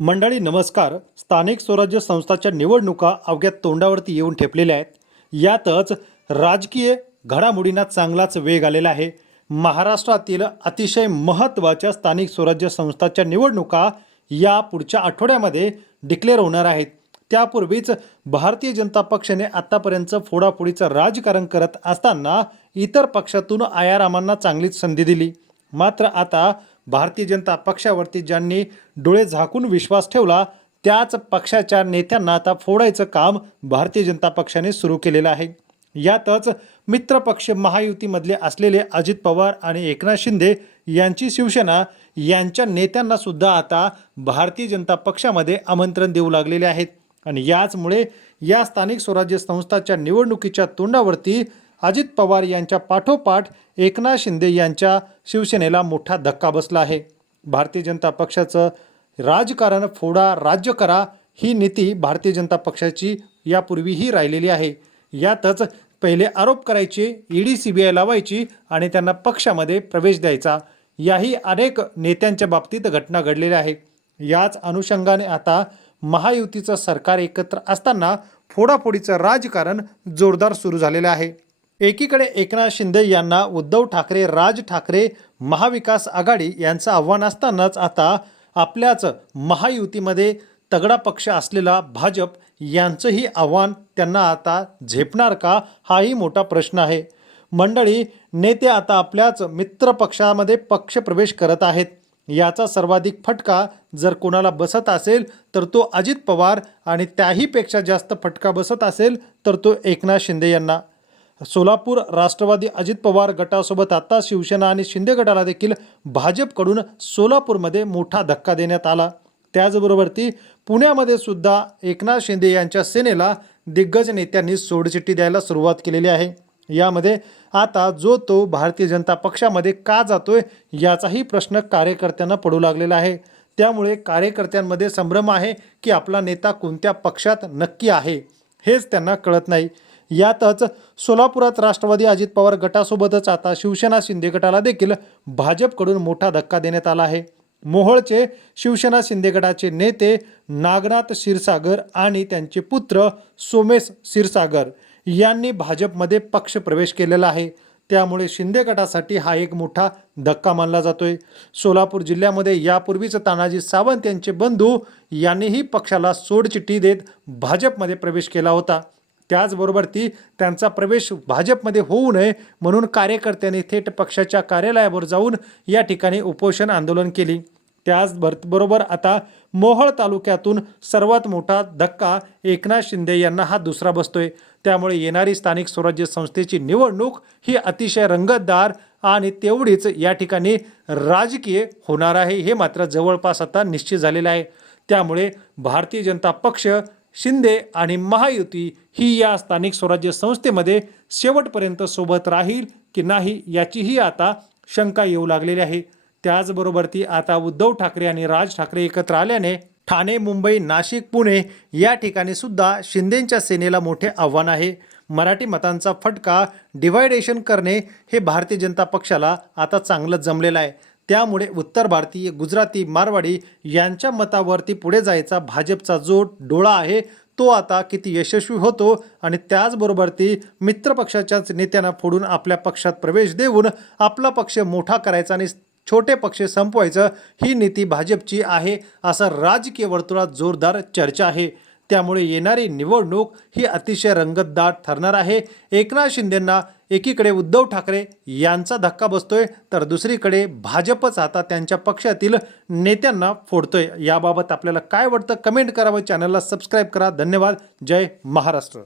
मंडळी नमस्कार. स्थानिक स्वराज्य संस्थाच्या निवडणुका अवघ्या तोंडावरती येऊन ठेपलेल्या आहेत. यातच राजकीय घडामोडींना चांगलाच वेग आलेला आहे. महाराष्ट्रातील अतिशय महत्त्वाच्या स्थानिक स्वराज्य संस्थाच्या निवडणुका या पुढच्या आठवड्यामध्ये डिक्लेअर होणार आहेत. त्यापूर्वीच भारतीय जनता पक्षाने आत्तापर्यंत फोडाफोडीचं राजकारण करत असताना इतर पक्षातून आयारामांना चांगलीच संधी दिली. मात्र आता भारतीय जनता पक्षावरती ज्यांनी डोळे झाकून विश्वास ठेवला त्याच पक्षाच्या नेत्यांना आता फोडायचं काम भारतीय जनता पक्षाने सुरू केलेलं आहे. यातच मित्रपक्ष महायुतीमधले असलेले अजित पवार आणि एकनाथ शिंदे यांची शिवसेना यांच्या नेत्यांना सुद्धा आता भारतीय जनता पक्षामध्ये आमंत्रण देऊ लागलेले आहेत. आणि याचमुळे या स्थानिक स्वराज्य संस्थाच्या निवडणुकीच्या तोंडावरती अजित पवार यांच्या पाठोपाठ एकनाथ शिंदे यांच्या शिवसेनेला मोठा धक्का बसला आहे. भारतीय जनता पक्षाचं राजकारण फोडा राज्य करा ही नीती भारतीय जनता पक्षाची यापूर्वीही राहिलेली आहे. यातच पहिले आरोप करायचे ईडी सी बी आय लावायची आणि त्यांना पक्षामध्ये प्रवेश द्यायचा. याही अनेक नेत्यांच्या बाबतीत घटना घडलेल्या आहेत. याच अनुषंगाने आता महायुतीचं सरकार एकत्र असताना फोडाफोडीचं राजकारण जोरदार सुरू झालेलं आहे. एकीकडे एकनाथ शिंदे यांना उद्धव ठाकरे राज ठाकरे महाविकास आघाडी यांचं आव्हान असतानाच आता आपल्याच महायुतीमध्ये तगडा पक्ष असलेला भाजप यांचंही आव्हान त्यांना आता झेपणार का हाही मोठा प्रश्न आहे. मंडळी नेते आता आपल्याच मित्रपक्षामध्ये पक्ष पक्षप्रवेश करत आहेत. याचा सर्वाधिक फटका जर कोणाला बसत असेल तर तो अजित पवार आणि त्याहीपेक्षा जास्त फटका बसत असेल तर तो एकनाथ शिंदे यांना. सोलापूर राष्ट्रवादी अजित पवार गटासोबत आता शिवसेना आणि शिंदे गटाला देखील भाजपकडून सोलापूरमध्ये मोठा धक्का देण्यात आला. त्याचबरोबर ती पुण्यामध्ये सुद्धा एकनाथ शिंदे यांच्या सेनेला दिग्गज नेत्यांनी सोडचिठ्ठी द्यायला सुरुवात केलेली आहे. यामध्ये आता जो तो भारतीय जनता पक्षामध्ये का जातोय याचाही प्रश्न कार्यकर्त्यांना पडू लागलेला आहे. त्यामुळे कार्यकर्त्यांमध्ये संभ्रम आहे की आपला नेता कोणत्या पक्षात नक्की आहे हेच त्यांना कळत नाही. यातच सोलापुरात राष्ट्रवादी अजित पवार गटासोबतच आता शिवसेना शिंदे गटाला देखील भाजपकडून मोठा धक्का देण्यात आला आहे. मोहोळचे शिवसेना शिंदे गटाचे नेते नागनाथ क्षीरसागर आणि त्यांचे पुत्र सोमेश क्षीरसागर यांनी भाजपमध्ये पक्षप्रवेश केलेला आहे. त्यामुळे शिंदे गटासाठी हा एक मोठा धक्का मानला जातोय. सोलापूर जिल्ह्यामध्ये यापूर्वीच तानाजी सावंत यांचे बंधू यांनीही पक्षाला सोडचिठ्ठी देत भाजपमध्ये प्रवेश केला होता. त्याचबरोबर ती त्यांचा प्रवेश भाजपमध्ये होऊ नये म्हणून कार्यकर्त्यांनी थेट पक्षाच्या कार्यालयावर जाऊन या ठिकाणी उपोषण आंदोलन केली. त्याच बरोबर आता मोहळ तालुक्यातून सर्वात मोठा धक्का एकनाथ शिंदे यांना हा दुसरा बसतोय. त्यामुळे येणारी स्थानिक स्वराज्य संस्थेची निवडणूक ही अतिशय रंगतदार आणि तेवढीच या ठिकाणी राजकीय होणार आहे हे मात्र जवळपास आता निश्चित झालेलं आहे. त्यामुळे भारतीय जनता पक्ष शिंदे आणि महायुती ही या स्थानिक स्वराज्य संस्थेमध्ये शेवटपर्यंत सोबत राहील की नाही याचीही आता शंका येऊ लागलेली आहे. त्याचबरोबर ती आता उद्धव ठाकरे आणि राज ठाकरे एकत्र आल्याने ठाणे मुंबई नाशिक पुणे या ठिकाणी सुद्धा शिंदेंच्या सेनेला मोठे आव्हान आहे. मराठी मतांचा फटका डिवायडेशन करणे हे भारतीय जनता पक्षाला आता चांगलं जमलेलं आहे. त्यामुळे उत्तर भारतीय गुजराती मारवाडी यांच्या मतावरती पुढे जायचा भाजपचा जो डोळा आहे. तो आता किती यशस्वी होतो आणि त्याचबरोबर ती मित्रपक्षाच्याच नेत्यांना फोडून आपल्या पक्षात प्रवेश देऊन आपला पक्ष मोठा करायचा आणि छोटे पक्ष संपवायचं ही नीती भाजपची आहे असं राजकीय वर्तुळात जोरदार चर्चा आहे. त्यामुळे येणारी निवडणूक ही अतिशय रंगतदार ठरणार आहे. एकनाथ शिंदेंना एकीकडे उद्धव ठाकरे यांचा धक्का बसतोय तर दुसरीकडे भाजपच आता त्यांच्या पक्षातील नेत्यांना फोडतोय. याबाबत आपल्याला काय वाटतं? कमेंट करावं चॅनलला सबस्क्राईब करा. धन्यवाद. जय महाराष्ट्र.